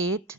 8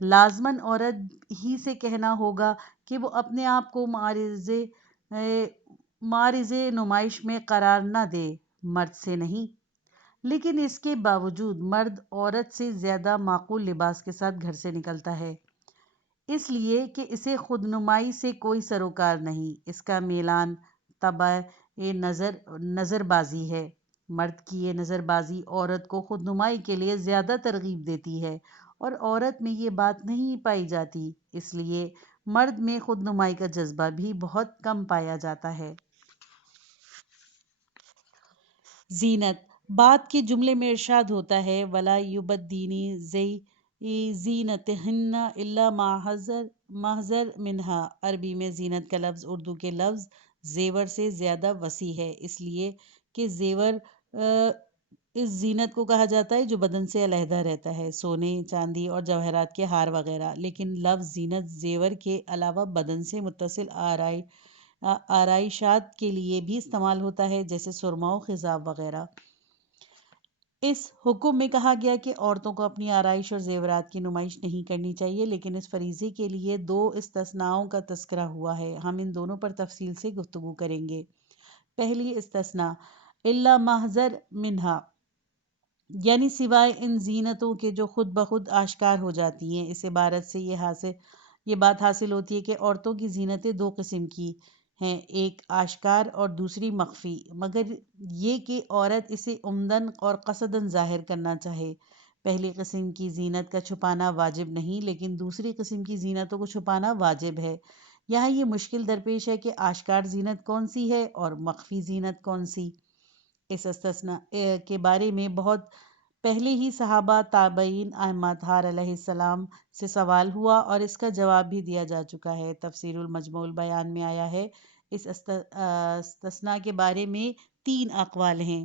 لازماً عورت ہی سے کہنا ہوگا کہ وہ اپنے آپ کو معرض نمائش میں قرار نہ دے، مرد سے نہیں۔ لیکن اس کے باوجود مرد عورت سے زیادہ معقول لباس کے ساتھ گھر سے نکلتا ہے، اس لیے کہ اسے خود نمائی سے کوئی سروکار نہیں، اس کا میلان طبع نظر بازی ہے۔ مرد کی یہ نظر بازی عورت کو خود نمائی کے لیے زیادہ ترغیب دیتی ہے، اور عورت میں یہ بات نہیں پائی جاتی، اس لیے مرد میں خود نمائی کا جذبہ بھی بہت کم پایا جاتا ہے۔ زینت بعد کے جملے میں ارشاد ہوتا ہے وَلَا يُبَدِّينِ زِینَتِهِنَّ إِلَّا مَا حَضَرَ مِنْهَا۔ عربی میں زینت کا لفظ اردو کے لفظ زیور سے زیادہ وسیع ہے، اس لیے کہ زیور اس زینت کو کہا جاتا ہے جو بدن سے علیحدہ رہتا ہے، سونے، چاندی اور جواہرات کے ہار وغیرہ، لیکن لفظ زینت زیور کے علاوہ بدن سے متصل آرائشات کے لیے بھی استعمال ہوتا ہے، جیسے سرما و خضاب وغیرہ۔ اس حکم میں کہا گیا کہ عورتوں کو اپنی آرائش اور زیورات کی نمائش نہیں کرنی چاہیے، لیکن اس فریضے کے لیے 2 استثناءوں کا تذکرہ ہوا ہے، ہم ان دونوں پر تفصیل سے گفتگو کریں گے۔ پہلی استثناء الا محضر منہا، یعنی سوائے ان زینتوں کے جو خود بخود آشکار ہو جاتی ہیں۔ اس عبارت سے یہ بات حاصل ہوتی ہے کہ عورتوں کی زینتیں 2 قسم کی ہیں، ایک آشکار اور دوسری مخفی، مگر یہ کہ عورت اسے عمدن اور قصدن ظاہر کرنا چاہے۔ پہلی قسم کی زینت کا چھپانا واجب نہیں، لیکن دوسری قسم کی زینتوں کو چھپانا واجب ہے۔ یہاں یہ مشکل درپیش ہے کہ آشکار زینت کون سی ہے اور مخفی زینت کون سی۔ اس استثناء کے بارے میں بہت پہلے ہی صحابہ، تابعین، ائمہ اطہار علیہ السلام سے سوال ہوا اور اس کا جواب بھی دیا جا چکا ہے۔ تفسیر المجموع البیان میں آیا ہے اس استثناء کے بارے میں 3 اقوال ہیں۔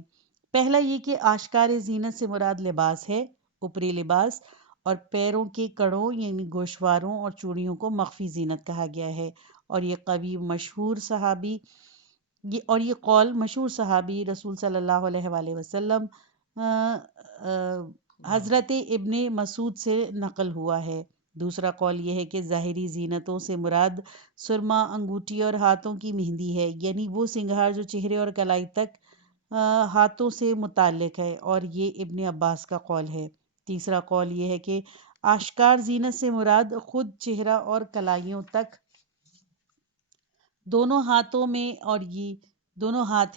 پہلا یہ کہ آشکار زینت سے مراد لباس ہے، اوپری لباس، اور پیروں کے کڑوں یعنی گوشواروں اور چوڑیوں کو مخفی زینت کہا گیا ہے، اور یہ قول مشہور صحابی رسول صلی اللہ علیہ وآلہ وسلم حضرت ابن مسعود سے نقل ہوا ہے۔ دوسرا قول یہ ہے کہ ظاہری زینتوں سے مراد سرما، انگوٹھی اور ہاتھوں کی مہندی ہے، یعنی وہ سنگھار جو چہرے اور کلائی تک ہاتھوں سے متعلق ہے، اور یہ ابن عباس کا قول ہے۔ تیسرا قول یہ ہے کہ آشکار زینت سے مراد خود چہرہ اور کلائیوں تک دونوں ہاتھ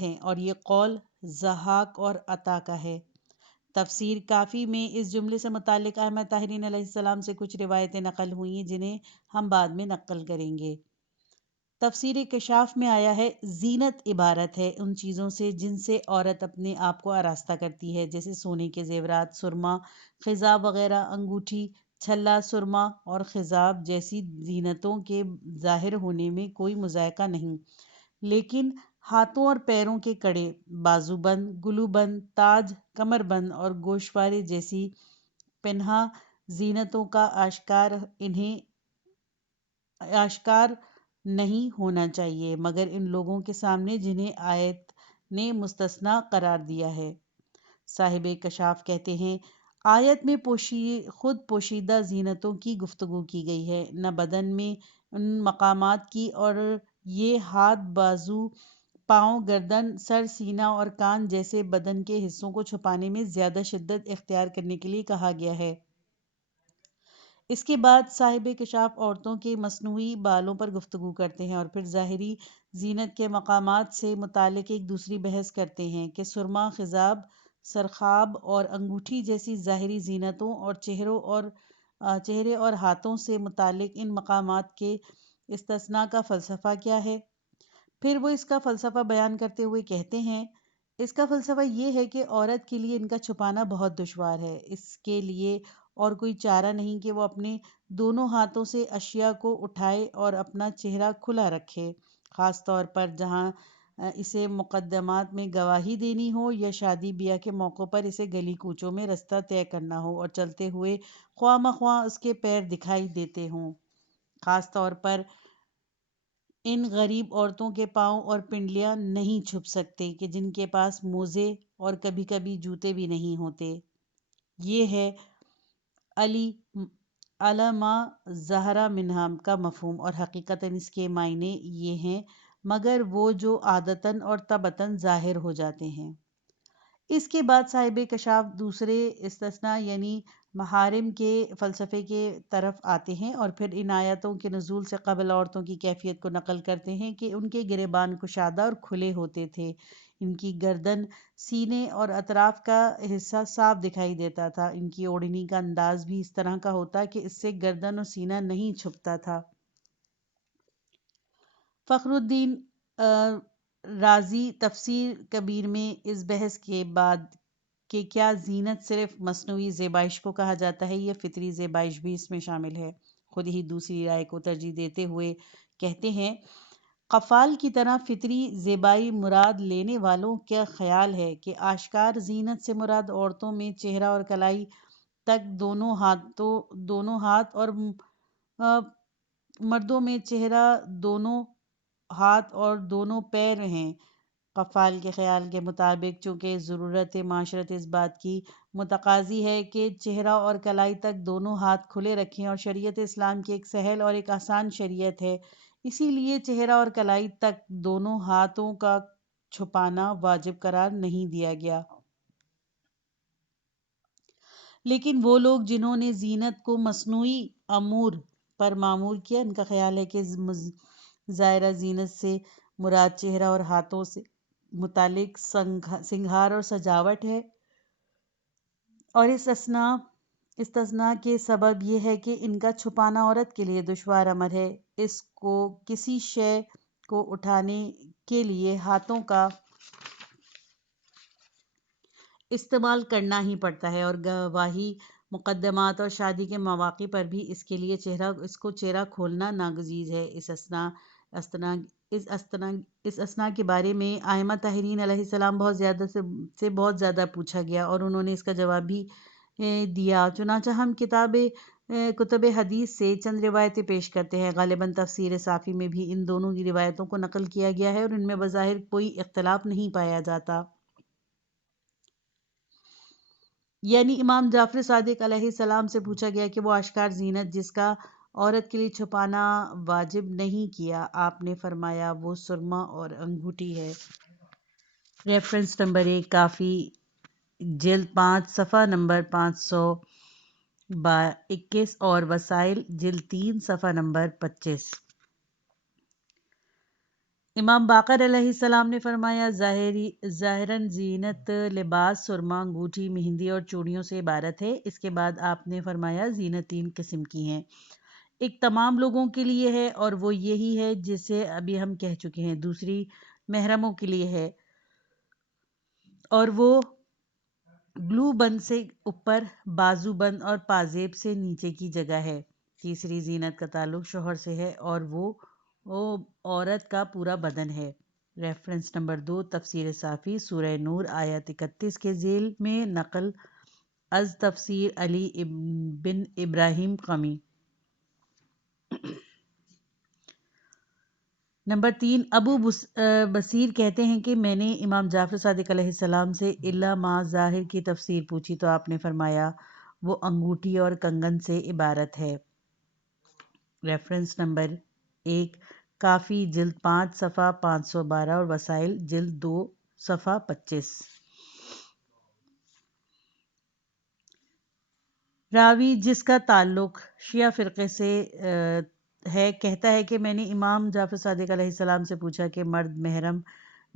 ہیں، اور یہ قول ضحاک اور عطا کا ہے۔ تفسیر کافی میں اس جملے سے متعلق ائمہ طاہرین علیہ السلام سے کچھ روایتیں نقل ہوئی ہیں جنہیں ہم بعد میں نقل کریں گے۔ تفسیر کشاف میں آیا ہے زینت عبارت ہے ان چیزوں سے جن سے عورت اپنے آپ کو آراستہ کرتی ہے، جیسے سونے کے زیورات، سرما، خضاب وغیرہ، انگوٹھی، چھلا، سرما اور خضاب جیسی زینتوں کے ظاہر ہونے میں کوئی مضائقہ نہیں، لیکن ہاتھوں اور پیروں کے کڑے، بازو بند، گلو بند، تاج، کمر بند اور گوشوارے جیسی پنہا زینتوں کا آشکار نہیں ہونا چاہیے، مگر ان لوگوں کے سامنے جنہیں آیت نے مستثنیٰ قرار دیا ہے۔ صاحب کشاف کہتے ہیں آیت میں خود پوشیدہ زینتوں کی گفتگو کی گئی ہے، نہ بدن میں ان مقامات کی، اور یہ ہاتھ، بازو، پاؤں، گردن، سر، سینہ اور کان جیسے بدن کے حصوں کو چھپانے میں زیادہ شدت اختیار کرنے کے لیے کہا گیا ہے۔ اس کے بعد صاحب کشاف عورتوں کے مصنوعی بالوں پر گفتگو کرتے ہیں، اور پھر ظاہری زینت کے مقامات سے متعلق ایک دوسری بحث کرتے ہیں کہ سرما، خضاب، سرخاب اور انگوٹھی جیسی ظاہری زینتوں اور چہرے اور ہاتھوں سے متعلق ان مقامات کے استثناء کا فلسفہ کیا ہے۔ پھر وہ اس کا فلسفہ بیان کرتے ہوئے کہتے ہیں اس کا فلسفہ یہ ہے کہ عورت کے لیے ان کا چھپانا بہت دشوار ہے، اس کے لیے اور کوئی چارہ نہیں کہ وہ اپنے دونوں ہاتھوں سے اشیاء کو اٹھائے اور اپنا چہرہ کھلا رکھے، خاص طور پر جہاں اسے مقدمات میں گواہی دینی ہو یا شادی بیاہ کے موقع پر اسے گلی کوچوں میں رستہ طے کرنا ہو اور چلتے ہوئے خواہ مخواہ اس کے پیر دکھائی دیتے ہوں۔ خاص طور پر ان غریب عورتوں کے پاؤں اور پنڈلیاں نہیں چھپ سکتے کہ جن کے پاس موزے اور کبھی کبھی جوتے بھی نہیں ہوتے۔ یہ ہے علی ما ظہر منہا کا مفہوم، اور حقیقتاً اس کے معنی یہ ہیں مگر وہ جو عادتاً اور طبعاً ظاہر ہو جاتے ہیں۔ اس کے بعد صاحب کشاف دوسرے استثناء یعنی محارم کے فلسفے کے طرف آتے ہیں، اور پھر ان آیاتوں کے نزول سے قبل عورتوں کی کیفیت کو نقل کرتے ہیں کہ ان کے گریبان کشادہ اور کھلے ہوتے تھے، ان کی گردن، سینے اور اطراف کا حصہ صاف دکھائی دیتا تھا، ان کی اوڑھنی کا انداز بھی اس طرح کا ہوتا کہ اس سے گردن اور سینہ نہیں چھپتا تھا۔ فخر الدین رازی تفسیر کبیر میں اس بحث کے بعد کہ کیا زینت صرف مصنوعی زیبائش کو کہا جاتا ہے یا فطری زیبائش بھی اس میں شامل ہے، خود ہی دوسری رائے کو ترجیح دیتے ہوئے کہتے ہیں، قفال کی طرح فطری زیبائی مراد لینے والوں کا خیال ہے کہ آشکار زینت سے مراد عورتوں میں چہرہ اور کلائی تک دونوں ہاتھ اور مردوں میں چہرہ، دونوں ہاتھ اور دونوں پیر ہیں۔ قفال کے خیال کے مطابق چونکہ ضرورت معاشرت اس بات کی متقاضی ہے کہ چہرہ اور کلائی تک دونوں ہاتھ کھلے رکھیں، اور شریعت اسلام کی ایک سہل اور ایک آسان شریعت ہے، اسی لیے چہرہ اور کلائی تک دونوں ہاتھوں کا چھپانا واجب قرار نہیں دیا گیا۔ لیکن وہ لوگ جنہوں نے زینت کو مصنوعی امور پر معمول کیا، ان کا خیال ہے کہ ظاہرہ زینت سے مراد چہرہ اور ہاتھوں سے متعلق سنگھار اور سجاوٹ ہے، اور اس استثناء کے سبب یہ ہے کہ ان کا چھپانا عورت کے لیے دشوار امر ہے، اس کو کسی شے کو اٹھانے کے لیے ہاتھوں کا استعمال کرنا ہی پڑتا ہے، اور گواہی مقدمات اور شادی کے مواقع پر بھی اس کے لیے اس کو چہرہ کھولنا ناگزیر ہے۔ اس اسنا کے بارے میں ائمہ طاہرین علیہ السلام بہت زیادہ پوچھا گیا، اور انہوں نے اس کا جواب بھی دیا، چنانچہ ہم کتب حدیث سے چند روایتیں پیش کرتے ہیں۔ غالباً تفسیر صافی میں بھی ان دونوں کی روایتوں کو نقل کیا گیا ہے، اور ان میں بظاہر کوئی اختلاف نہیں پایا جاتا۔ یعنی امام جعفر صادق علیہ السلام سے پوچھا گیا کہ وہ آشکار زینت جس کا عورت کے لیے چھپانا واجب نہیں کیا، آپ نے فرمایا وہ سرما اور انگوٹھی ہے۔ ریفرنس نمبر 1 کافی جلد 5 صفحہ نمبر 521 اور وسائل جلد 3 صفحہ نمبر 25۔ امام باقر علیہ السلام نے فرمایا ظاہراً زینت لباس، سرما، انگوٹھی، مہندی اور چوڑیوں سے عبارت ہے۔ اس کے بعد آپ نے فرمایا زینت 3 قسم کی ہیں، ایک تمام لوگوں کے لیے ہے اور وہ یہی ہے جسے ابھی ہم کہہ چکے ہیں، دوسری محرموں کے لیے ہے اور وہ گلو بند سے اوپر، بازو بند اور پازیب سے نیچے کی جگہ ہے، تیسری زینت کا تعلق شوہر سے ہے اور وہ عورت کا پورا بدن ہے۔ ریفرنس نمبر 2 تفسیر صافی سورہ نور آیت 31 کے ذیل میں نقل از تفسیر علی بن ابراہیم قمی۔ نمبر 3 ابو بصیر کہتے ہیں کہ میں نے امام جعفر صادق علیہ السلام سے الا ما ظاہر کی تفسیر پوچھی تو آپ نے فرمایا وہ انگوٹھی اور کنگن سے عبارت ہے۔ ریفرنس نمبر 1 کافی جلد 5 صفحہ 512 اور وسائل جلد 2 صفحہ 25۔ راوی جس کا تعلق شیعہ فرقے سے ہے کہتا ہے کہ میں نے امام جعفر صادق علیہ السلام سے پوچھا کہ مرد محرم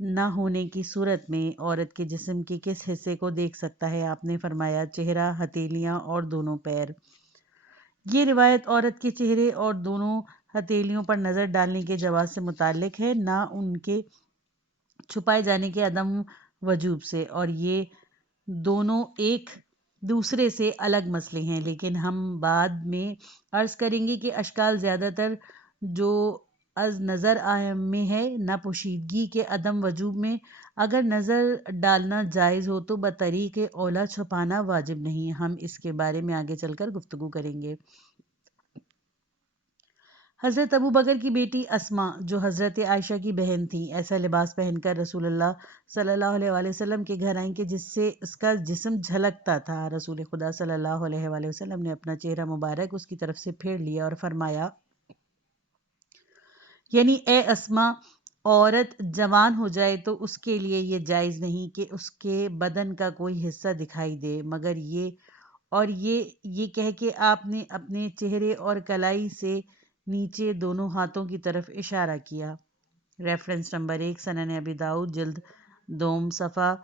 نہ ہونے کی صورت میں عورت کے جسم کے کس حصے کو دیکھ سکتا ہے؟ آپ نے فرمایا چہرہ، ہتھیلیاں اور دونوں پیر۔ یہ روایت عورت کے چہرے اور دونوں ہتھیلیوں پر نظر ڈالنے کے جواز سے متعلق ہے، نہ ان کے چھپائے جانے کے عدم وجوب سے، اور یہ دونوں ایک دوسرے سے الگ مسئلے ہیں، لیکن ہم بعد میں عرض کریں گے کہ اشکال زیادہ تر جو از نظر میں ہے، نہ پوشیدگی کے عدم وجوب میں، اگر نظر ڈالنا جائز ہو تو بطریق اولا چھپانا واجب نہیں، ہم اس کے بارے میں آگے چل کر گفتگو کریں گے۔ حضرت ابو بکر کی بیٹی اسما جو حضرت عائشہ کی بہن تھی ایسا لباس پہن کر رسول اللہ صلی اللہ علیہ وآلہ وسلم کے گھر آئیں کہ جس سے اس کا جسم جھلکتا تھا۔ رسول خدا صلی اللہ علیہ وآلہ وسلم نے اپنا چہرہ مبارک اس کی طرف سے پھیر لیا اور فرمایا، یعنی اے اسما، عورت جوان ہو جائے تو اس کے لیے یہ جائز نہیں کہ اس کے بدن کا کوئی حصہ دکھائی دے مگر یہ کہہ کے آپ نے اپنے چہرے اور کلائی سے نیچے دونوں ہاتھوں کی طرف اشارہ کیا۔ ریفرنس نمبر 1 سنن ابی داؤد جلد دوم صفحہ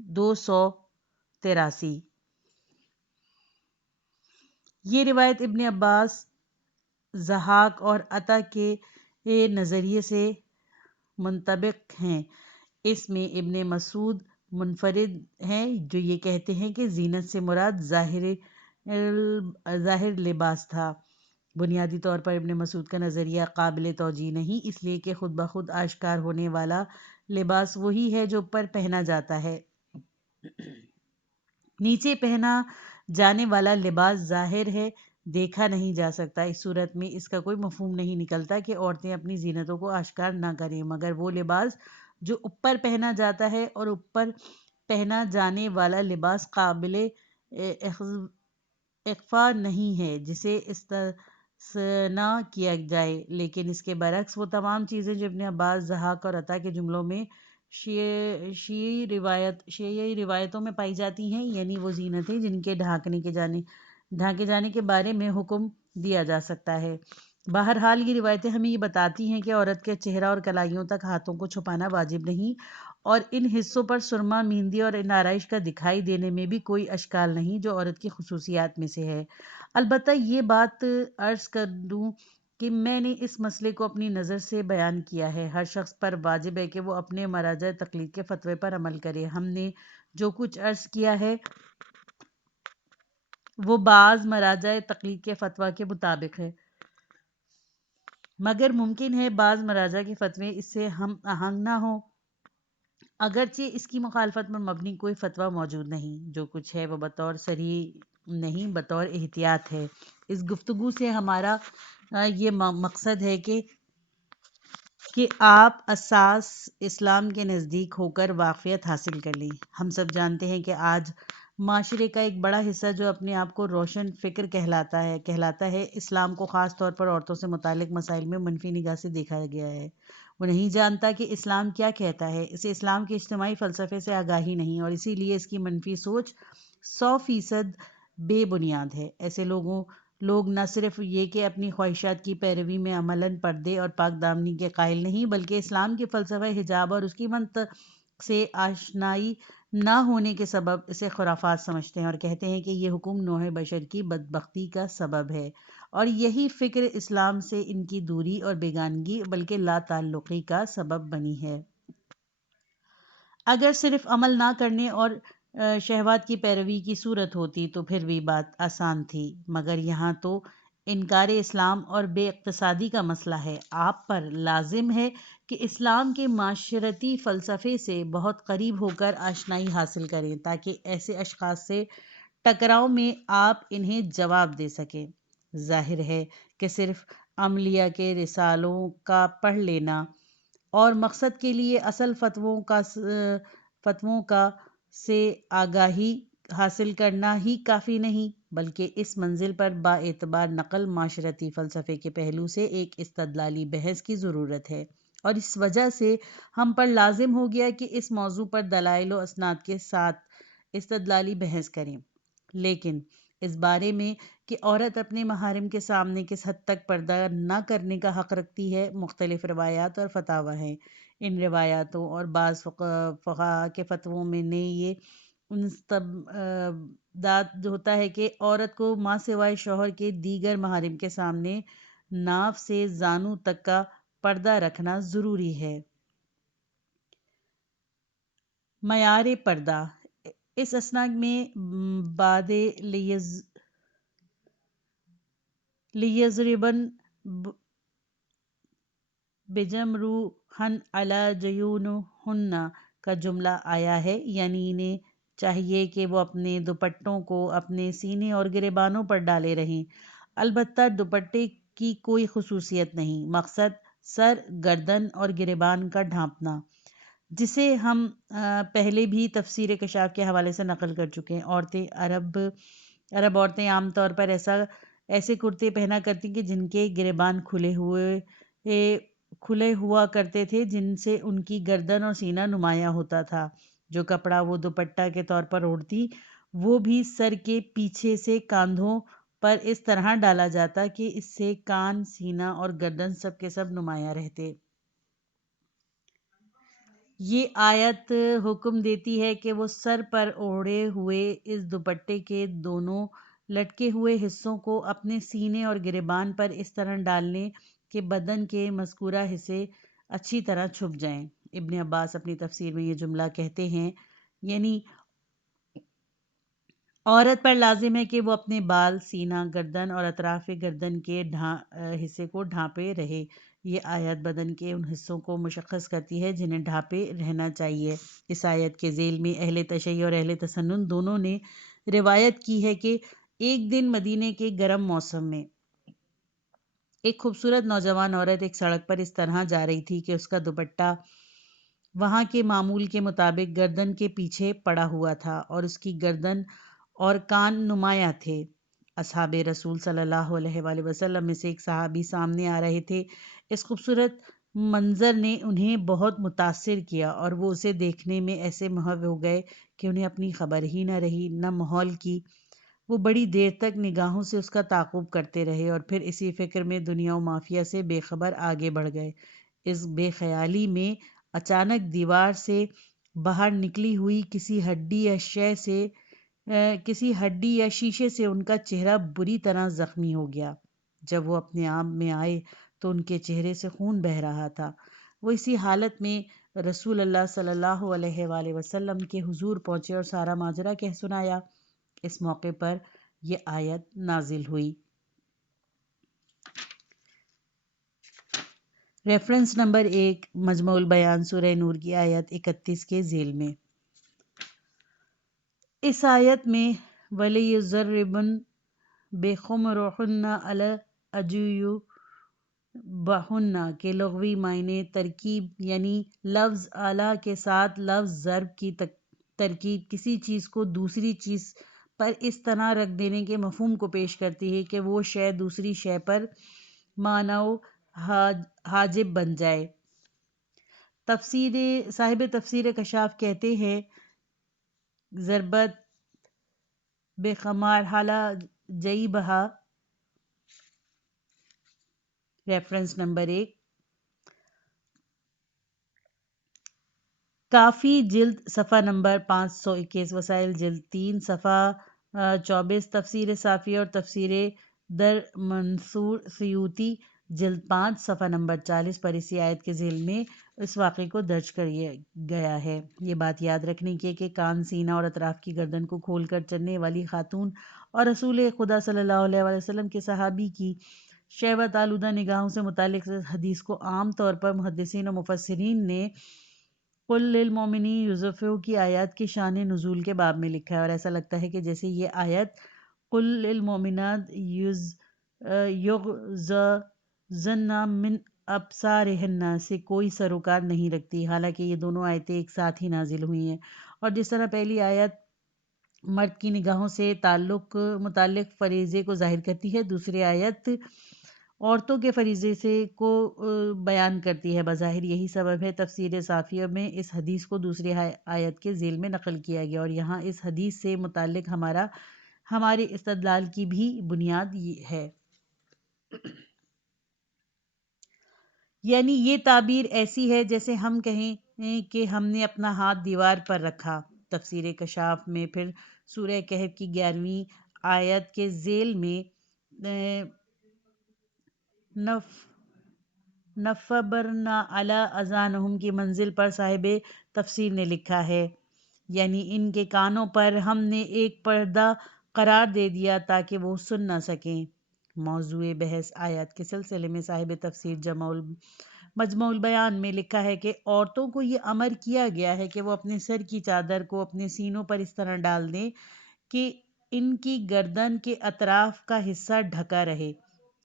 283۔ یہ روایت ابن عباس، ضحاک اور عطا کے نظریے سے منطبق ہیں۔ اس میں ابن مسعود منفرد ہیں جو یہ کہتے ہیں کہ زینت سے مراد ظاہر لباس تھا۔ بنیادی طور پر ابن مسعود کا نظریہ قابل توجیہ نہیں، اس لیے کہ خود بخود آشکار ہونے والا لباس وہی ہے جو اوپر پہنا جاتا ہے۔ نیچے پہنا جانے والا لباس ظاہر ہے، دیکھا نہیں جا سکتا۔ اس صورت میں اس کا کوئی مفہوم نہیں نکلتا کہ عورتیں اپنی زینتوں کو آشکار نہ کریں، مگر وہ لباس جو اوپر پہنا جاتا ہے اور اوپر پہنا جانے والا لباس قابل اخفاء نہیں ہے جسے استثناء کیا جائے، لیکن اس کے برعکس وہ تمام چیزیں جو ابن عباس، ضحاک اور عطا کے جملوں میں شیعی روایتوں میں پائی جاتی ہیں، یعنی وہ زینتیں جن کے ڈھانکے جانے کے بارے میں حکم دیا جا سکتا ہے۔ بہرحال یہ روایتیں ہمیں یہ بتاتی ہیں کہ عورت کے چہرہ اور کلائیوں تک ہاتھوں کو چھپانا واجب نہیں، اور ان حصوں پر سرما، مہندی اور ان آرائش کا دکھائی دینے میں بھی کوئی اشکال نہیں جو عورت کی خصوصیات میں سے ہے۔ البتہ یہ بات عرض کر دوں کہ میں نے اس مسئلے کو اپنی نظر سے بیان کیا ہے۔ ہر شخص پر واجب ہے کہ وہ اپنے مراجع تقلید کے فتوے پر عمل کرے۔ ہم نے جو کچھ عرض کیا ہے وہ بعض مراجع تقلید کے فتویٰ کے مطابق ہے، مگر ممکن ہے بعض مراجع کے فتوے اس سے ہم آہنگ نہ ہوں، اگرچہ اس کی مخالفت پر مبنی کوئی فتویٰ موجود نہیں۔ جو کچھ ہے وہ بطور صریح نہیں، بطور احتیاط ہے۔ اس گفتگو سے ہمارا یہ مقصد ہے کہ آپ اساس اسلام کے نزدیک ہو کر واقفیت حاصل کر لیں۔ ہم سب جانتے ہیں کہ آج معاشرے کا ایک بڑا حصہ جو اپنے آپ کو روشن فکر کہلاتا ہے، اسلام کو خاص طور پر عورتوں سے متعلق مسائل میں منفی نگاہ سے دیکھا گیا ہے۔ وہ نہیں جانتا کہ اسلام کیا کہتا ہے، اسے اسلام کے اجتماعی فلسفے سے آگاہی نہیں، اور اسی لیے اس کی منفی سوچ 100% بے بنیاد ہے۔ ایسے لوگ نہ صرف یہ کہ اپنی خواہشات کی پیروی میں عملاً پردے اور پاک دامنی کے قائل نہیں، بلکہ اسلام کے فلسفہ حجاب اور اس کی منطق سے آشنائی نہ ہونے کے سبب اسے خرافات سمجھتے ہیں اور کہتے ہیں کہ یہ حکم نوع بشر کی بدبختی کا سبب ہے، اور یہی فکر اسلام سے ان کی دوری اور بیگانگی بلکہ لا تعلقی کا سبب بنی ہے۔ اگر صرف عمل نہ کرنے اور شہوات کی پیروی کی صورت ہوتی تو پھر بھی بات آسان تھی، مگر یہاں تو انکار اسلام اور بے اقتصادی کا مسئلہ ہے۔ آپ پر لازم ہے کہ اسلام کے معاشرتی فلسفے سے بہت قریب ہو کر آشنائی حاصل کریں تاکہ ایسے اشخاص سے ٹکراؤ میں آپ انہیں جواب دے سکیں۔ ظاہر ہے کہ صرف عملیہ کے رسالوں کا پڑھ لینا اور مقصد کے لیے اصل فتووں کا سے آگاہی حاصل کرنا ہی کافی نہیں، بلکہ اس منزل پر با اعتبار نقل معاشرتی فلسفے کے پہلو سے ایک استدلالی بحث کی ضرورت ہے، اور اس وجہ سے ہم پر لازم ہو گیا کہ اس موضوع پر دلائل و اسناد کے ساتھ استدلالی بحث کریں۔ لیکن اس بارے میں کہ عورت اپنے محارم کے سامنے کس حد تک پردہ نہ کرنے کا حق رکھتی ہے، مختلف روایات اور فتاوی ہیں۔ ان روایاتوں اور بعض فقہا کے فتووں میں نے یہ استنباط ہوتا ہے کہ عورت کو ماں سوائے شوہر کے دیگر محارم کے سامنے ناف سے زانو تک کا پردہ رکھنا ضروری ہے۔ معیار پردہ اس اسنا میں بعد لیضربن بجمروہن علی جیوبہن کا جملہ آیا ہے، یعنی انہیں چاہیے کہ وہ اپنے دوپٹوں کو اپنے سینے اور گریبانوں پر ڈالے رہیں۔ البتہ دوپٹے کی کوئی خصوصیت نہیں، مقصد سر، گردن اور گریبان کا ڈھانپنا، جسے ہم پہلے بھی تفسیر کشاف کے حوالے سے نقل کر چکے ہیں۔ عرب عورتیں عام طور پر ایسے کرتے پہنا کرتی کہ جن کے گریبان کھلے ہوا کرتے تھے، جن سے ان کی گردن اور سینہ نمایاں ہوتا تھا۔ جو کپڑا وہ دوپٹہ کے طور پر اوڑھتی، وہ بھی سر کے پیچھے سے کاندھوں پر اس طرح ڈالا جاتا کہ اس سے کان، سینہ اور گردن سب کے سب نمایاں رہتے۔ یہ آیت حکم دیتی ہے کہ وہ سر پر اوڑھے ہوئے اس دوپٹے کے دونوں لٹکے ہوئے حصوں کو اپنے سینے اور گریبان پر اس طرح ڈال لیں کہ بدن کے مذکورہ حصے اچھی طرح چھپ جائیں۔ ابن عباس اپنی تفسیر میں یہ جملہ کہتے ہیں، یعنی عورت پر لازم ہے کہ وہ اپنے بال، سینہ، گردن اور اطراف گردن کے حصے کو ڈھانپے رہے۔ یہ آیت بدن کے ان حصوں کو مشخص کرتی ہے جنہیں ڈھانپے رہنا چاہیے۔ اس آیت کے ذیل میں اہل تشیع اور اہل تسنن دونوں نے روایت کی ہے کہ ایک دن مدینے کے گرم موسم میں ایک خوبصورت نوجوان عورت ایک سڑک پر اس طرح جا رہی تھی کہ اس کا دوپٹہ وہاں کے معمول کے مطابق گردن کے پیچھے پڑا ہوا تھا اور اس کی گردن اور کان نمایاں تھے۔ اصحاب رسول صلی اللہ علیہ وآلہ وسلم میں سے ایک صحابی سامنے آ رہے تھے۔ اس خوبصورت منظر نے انہیں بہت متاثر کیا اور وہ اسے دیکھنے میں ایسے محو ہو گئے کہ انہیں اپنی خبر ہی نہ رہی، نہ ماحول کی۔ وہ بڑی دیر تک نگاہوں سے اس کا تعاقب کرتے رہے اور پھر اسی فکر میں دنیا و مافیہ سے بے خبر آگے بڑھ گئے۔ اس بے خیالی میں اچانک دیوار سے باہر نکلی ہوئی کسی ہڈی یا شیشے سے ان کا چہرہ بری طرح زخمی ہو گیا۔ جب وہ اپنے آپ میں آئے تو ان کے چہرے سے خون بہہ رہا تھا۔ وہ اسی حالت میں رسول اللہ صلی اللہ علیہ وآلہ وسلم کے حضور پہنچے اور سارا ماجرا کہہ سنایا۔ اس موقع پر یہ آیت نازل ہوئی۔ ریفرنس نمبر 1، مجموع البیان سورہ نور کی آیت 31 کے ذیل میں۔ اس آیت میں وَلِيُضْرِبْنَ بِخُمُرِهِنَّ عَلَى جُيُوبِهِنَّ کے لغوی معنی ترکیب یعنی لفظ اعلیٰ کے ساتھ لفظ ضرب کی ترکیب کسی چیز کو دوسری چیز پر اس طرح رکھ دینے کے مفہوم کو پیش کرتی ہے کہ وہ شے دوسری شے پر مانع حاجب بن جائے۔ صاحب تفسیر کشاف کہتے ہیں، ضربت بخمارها علی جیبہا، ریفرنس نمبر 1، کافی جلد صفحہ نمبر 521، وسائل جلد 3 صفحہ 24، تفسیر صافی اور تفسیر در منصور سیوطی جلد 5 صفحہ نمبر 40 پر اسی آیت کے ذیل میں اس واقعے کو درج کیا گیا ہے۔ یہ بات یاد رکھنے کی کہ کان، سینہ اور اطراف کی گردن کو کھول کر چلنے والی خاتون اور رسول خدا صلی اللہ علیہ وآلہ وسلم کے صحابی کی شہوت آلودہ نگاہوں سے متعلق اس حدیث کو عام طور پر محدثین و مفسرین نے قُل لِّلْمُؤْمِنِینَ یُضْعِفُوا کی آیات کے شان نزول کے باب میں لکھا ہے، اور ایسا لگتا ہے کہ جیسے یہ آیت قُل لِّلْمُؤْمِنَاتِ یُغْضِضْنَ مِنْ أَبْصَارِهِنَّ سے کوئی سروکار نہیں رکھتی، حالانکہ یہ دونوں آیتیں ایک ساتھ ہی نازل ہوئی ہیں۔ اور جس طرح پہلی آیت مرد کی نگاہوں سے متعلق فریضے کو ظاہر کرتی ہے، دوسری آیت عورتوں کے فریضے کو بیان کرتی ہے۔ بظاہر یہی سبب ہے تفسیر صافیہ میں اس حدیث کو دوسری آیت کے ذیل میں نقل کیا گیا، اور یہاں اس حدیث سے متعلق ہمارے استدلال کی بھی بنیاد ہے۔ یعنی یہ تعبیر ایسی ہے جیسے ہم کہیں کہ ہم نے اپنا ہاتھ دیوار پر رکھا۔ تفسیر کشاف میں پھر سورہ کہف کی 11ویں آیت کے ذیل میں نَفَّبَرْنَا عَلَىٰ آذَانِهِمْ کی منزل پر صاحب تفسیر نے لکھا ہے، یعنی ان کے کانوں پر ہم نے ایک پردہ قرار دے دیا تاکہ وہ سن نہ سکیں۔ موضوع بحث آیات کے سلسلے میں صاحب تفسیر مجموع البیان میں لکھا ہے کہ عورتوں کو یہ امر کیا گیا ہے کہ وہ اپنے سر کی چادر کو اپنے سینوں پر اس طرح ڈال دیں کہ ان کی گردن کے اطراف کا حصہ ڈھکا رہے۔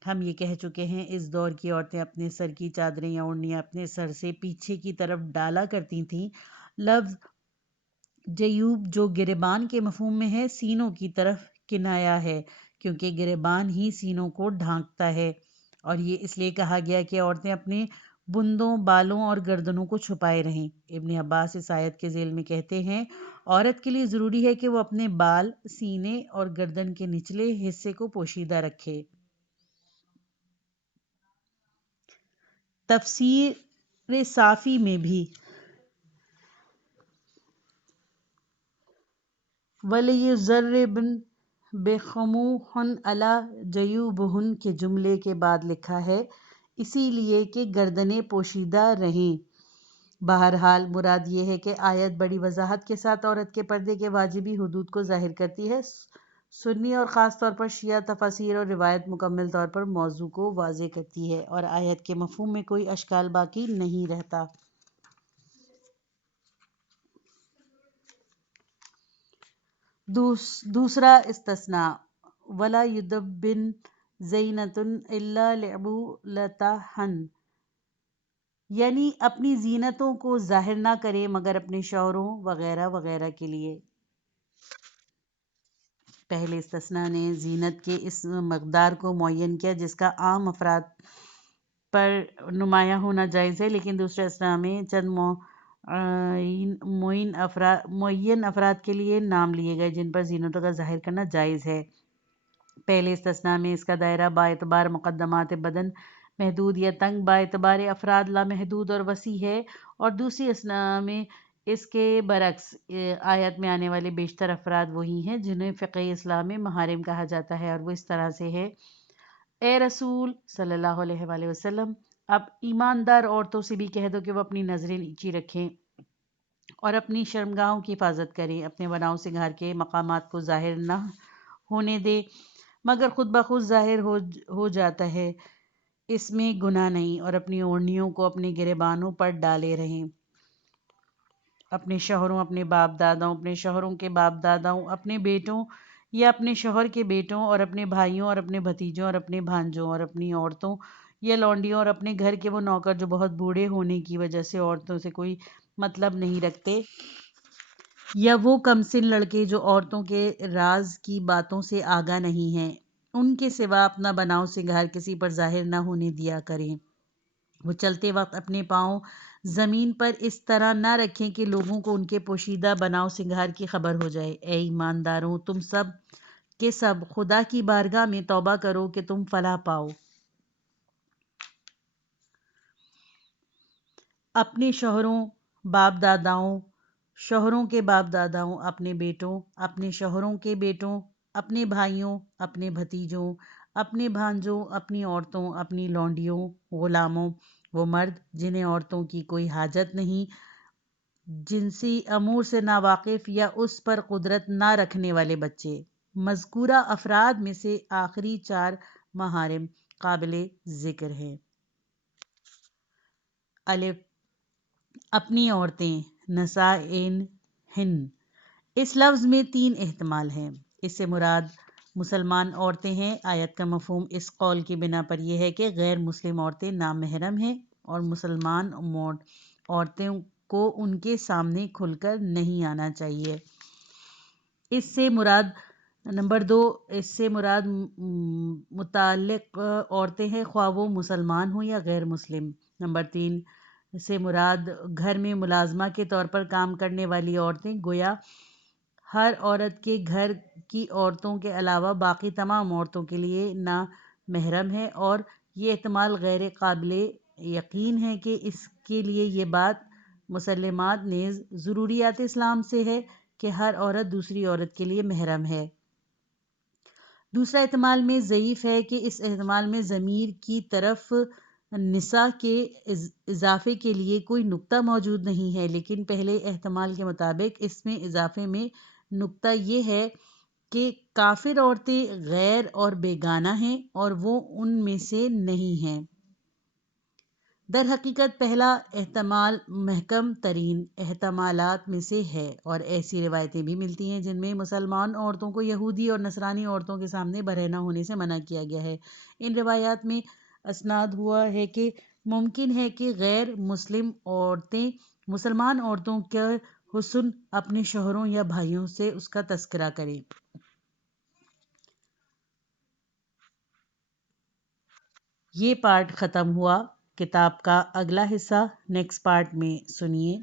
ہم یہ کہہ چکے ہیں اس دور کی عورتیں اپنے سر کی چادریں یا اوڑھنیاں اپنے سر سے پیچھے کی طرف ڈالا کرتی تھیں۔ لفظ جیوب جو گریبان کے مفہوم میں ہے، سینوں کی طرف کنایا ہے، کیونکہ گریبان ہی سینوں کو ڈھانکتا ہے، اور یہ اس لیے کہا گیا کہ عورتیں اپنے بندوں، بالوں اور گردنوں کو چھپائے رہیں۔ ابن عباس اس آیت کے ذیل میں کہتے ہیں، عورت کے لیے ضروری ہے کہ وہ اپنے بال، سینے اور گردن کے نچلے حصے کو پوشیدہ رکھے۔ تفسیر صافی میں بھی وَلِيُضْرِبْنَ بِخُمُرِهِنَّ عَلَىٰ جُيُوبِهِنَّ کے جملے کے بعد لکھا ہے اسی لیے کہ گردنیں پوشیدہ رہیں۔ بہرحال مراد یہ ہے کہ آیت بڑی وضاحت کے ساتھ عورت کے پردے کے واجبی حدود کو ظاہر کرتی ہے۔ سنی اور خاص طور پر شیعہ تفاسیر اور روایت مکمل طور پر موضوع کو واضح کرتی ہے اور آیت کے مفہوم میں کوئی اشکال باقی نہیں رہتا۔ دوسرا استثناء وَلَا يُضْرِبْنَ زِينَتَهُنَّ إِلَّا لِبُعُولَتِهِنَّ، یعنی اپنی زینتوں کو ظاہر نہ کریں مگر اپنے شوہروں وغیرہ وغیرہ کے لیے۔ پہلے استثناء نے زینت کے اس مقدار کو معین کیا جس کا عام افراد پر نمایاں ہونا جائز ہے، لیکن دوسرے استثناء میں چند معین افراد کے لیے نام لیے گئے جن پر زینتوں کا ظاہر کرنا جائز ہے۔ پہلے استثناء میں اس کا دائرہ باعتبار مقدمات بدن محدود یا تنگ، باعتبار افراد لامحدود اور وسیع ہے، اور دوسری استثناء میں اس کے برعکس آیت میں آنے والے بیشتر افراد وہی ہیں جنہیں فقہ اسلام میں محارم کہا جاتا ہے، اور وہ اس طرح سے ہے: اے رسول صلی اللہ علیہ وآلہ وسلم، اب ایماندار عورتوں سے بھی کہہ دو کہ وہ اپنی نظریں نیچی رکھیں اور اپنی شرمگاہوں کی حفاظت کریں، اپنے بناؤ سنگھار کے مقامات کو ظاہر نہ ہونے دے مگر خود بخود ظاہر ہو جاتا ہے، اس میں گناہ نہیں، اور اپنی اوڑھنیوں کو اپنے گریبانوں پر ڈالے رہیں۔ اپنے شوہروں، اپنے باپ داداؤں، اپنے شوہروں کے باپ داداؤں، اپنے بیٹوں یا اپنے شوہر کے بیٹوں، اور اپنے بھائیوں اور اپنے بھتیجوں اور اپنے بھانجوں، اور اپنی عورتوں یا لونڈیوں، اور اپنے گھر کے وہ نوکر جو بہت بوڑھے ہونے کی وجہ سے عورتوں سے کوئی مطلب نہیں رکھتے، یا وہ کمسن لڑکے جو عورتوں کے راز کی باتوں سے آگاہ نہیں ہیں، ان کے سوا اپنا بناؤ سنگھار کسی پر ظاہر نہ ہونے دیا کریں۔ وہ چلتے وقت اپنے پاؤں زمین پر اس طرح نہ رکھیں کہ لوگوں کو ان کے پوشیدہ بناؤ سنگھار کی خبر ہو جائے۔ اے ایمانداروں، تم سب کے سب خدا کی بارگاہ میں توبہ کرو کہ تم فلاح پاؤ۔ اپنے شوہروں، باپ داداؤں، شوہروں کے باپ داداؤں، اپنے بیٹوں، اپنے شوہروں کے بیٹوں، اپنے بھائیوں، اپنے بھتیجوں، اپنے بھانجوں، اپنی عورتوں، اپنی لونڈیوں، غلاموں، وہ مرد جنہیں عورتوں کی کوئی حاجت نہیں، جنسی امور سے ناواقف یا اس پر قدرت نہ رکھنے والے بچے۔ مذکورہ افراد میں سے آخری چار محارم قابل ذکر ہیں: الف اپنی عورتیں، نسائہن۔ اس لفظ میں تین احتمال ہیں۔ اس سے مراد مسلمان عورتیں ہیں۔ آیت کا مفہوم اس قول کی بنا پر یہ ہے کہ غیر مسلم عورتیں نامحرم ہیں اور مسلمان عورتوں کو ان کے سامنے کھل کر نہیں آنا چاہیے۔ اس سے مراد نمبر دو، اس سے مراد مطلق عورتیں ہیں خواہ وہ مسلمان ہوں یا غیر مسلم۔ نمبر تین، اس سے مراد گھر میں ملازمہ کے طور پر کام کرنے والی عورتیں، گویا ہر عورت کے گھر کی عورتوں کے علاوہ باقی تمام عورتوں کے لیے نامحرم ہے، اور یہ احتمال غیر قابل یقین ہے کہ اس کے لیے یہ بات مسلمات نیز ضروریات اسلام سے ہے کہ ہر عورت دوسری عورت کے لیے محرم ہے۔ دوسرا احتمال میں ضعیف ہے کہ اس احتمال میں ضمیر کی طرف نساء کے اضافے کے لیے کوئی نقطہ موجود نہیں ہے، لیکن پہلے احتمال کے مطابق اس میں اضافے میں نقطہ یہ ہے کہ کافر عورتیں غیر اور بیگانہ ہیں اور وہ ان میں سے نہیں ہیں۔ در حقیقت پہلا احتمال محکم ترین احتمالات میں سے ہے، اور ایسی روایتیں بھی ملتی ہیں جن میں مسلمان عورتوں کو یہودی اور نصرانی عورتوں کے سامنے برہنہ ہونے سے منع کیا گیا ہے۔ ان روایات میں اسناد ہوا ہے کہ ممکن ہے کہ غیر مسلم عورتیں مسلمان عورتوں کے حسن اپنے شوہروں یا بھائیوں سے اس کا تذکرہ کریں۔ یہ پارٹ ختم ہوا۔ کتاب کا اگلا حصہ نیکسٹ پارٹ میں سنیے۔